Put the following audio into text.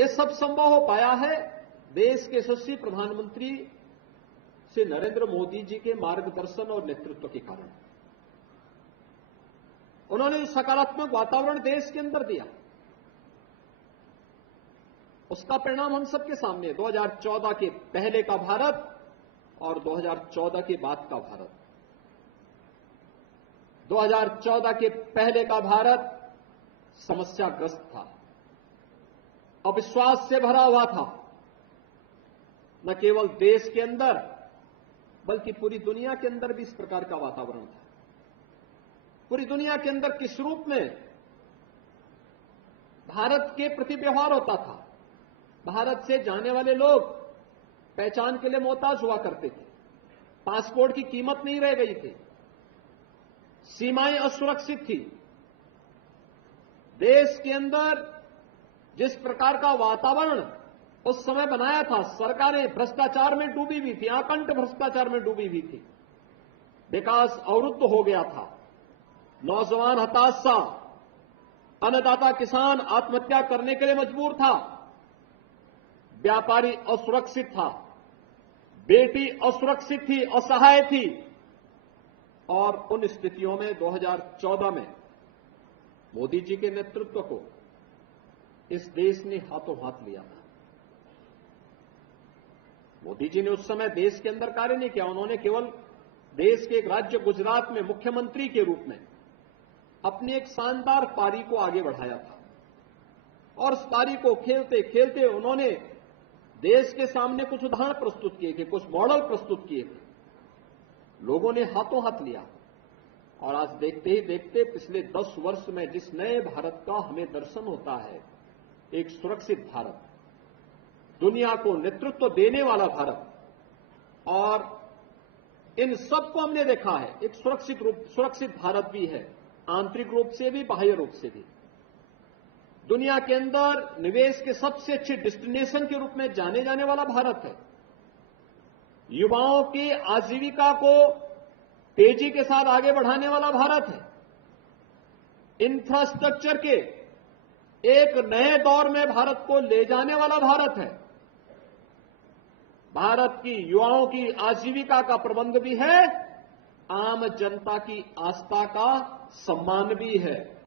ये सब संभव हो पाया है देश के यशस्वी प्रधानमंत्री श्री नरेंद्र मोदी जी के मार्गदर्शन और नेतृत्व के कारण। उन्होंने सकारात्मक वातावरण देश के अंदर दिया, उसका परिणाम हम सबके सामने है। 2014 के पहले का भारत और 2014 के बाद का भारत। 2014 के पहले का भारत समस्याग्रस्त था, अविश्वास से भरा हुआ था, न केवल देश के अंदर बल्कि पूरी दुनिया के अंदर भी इस प्रकार का वातावरण था। पूरी दुनिया के अंदर किस रूप में भारत के प्रति व्यवहार होता था। भारत से जाने वाले लोग पहचान के लिए मोहताज हुआ करते थे, पासपोर्ट की कीमत नहीं रह गई थी, सीमाएं असुरक्षित थी। देश के अंदर जिस प्रकार का वातावरण उस समय बनाया था, सरकारें भ्रष्टाचार में डूबी हुई थी, आकंठ भ्रष्टाचार में डूबी हुई थी, विकास अवरुद्ध हो गया था, नौजवान हताश था, अन्नदाता किसान आत्महत्या करने के लिए मजबूर था, व्यापारी असुरक्षित था, बेटी असुरक्षित थी, असहाय थी। और उन स्थितियों में 2014 में मोदी जी के नेतृत्व को इस देश ने हाथों हाथ लिया था। मोदी जी ने उस समय देश के अंदर कार्य नहीं किया, उन्होंने केवल देश के एक राज्य गुजरात में मुख्यमंत्री के रूप में अपनी एक शानदार पारी को आगे बढ़ाया था। और उस पारी को खेलते खेलते उन्होंने देश के सामने कुछ उदाहरण प्रस्तुत किए थे, कुछ मॉडल प्रस्तुत किए थे, लोगों ने हाथों हाथ लिया। और आज देखते ही देखते पिछले 10 वर्ष में जिस नए भारत का हमें दर्शन होता है, एक सुरक्षित भारत, दुनिया को नेतृत्व देने वाला भारत, और इन सबको हमने देखा है। एक सुरक्षित भारत भी है, आंतरिक रूप से भी बाह्य रूप से भी। दुनिया के अंदर निवेश के सबसे अच्छे डेस्टिनेशन के रूप में जाने जाने वाला भारत है। युवाओं की आजीविका को तेजी के साथ आगे बढ़ाने वाला भारत है। इंफ्रास्ट्रक्चर के एक नए दौर में भारत को ले जाने वाला भारत है। भारत की युवाओं की आजीविका का प्रबंध भी है, आम जनता की आस्था का सम्मान भी है।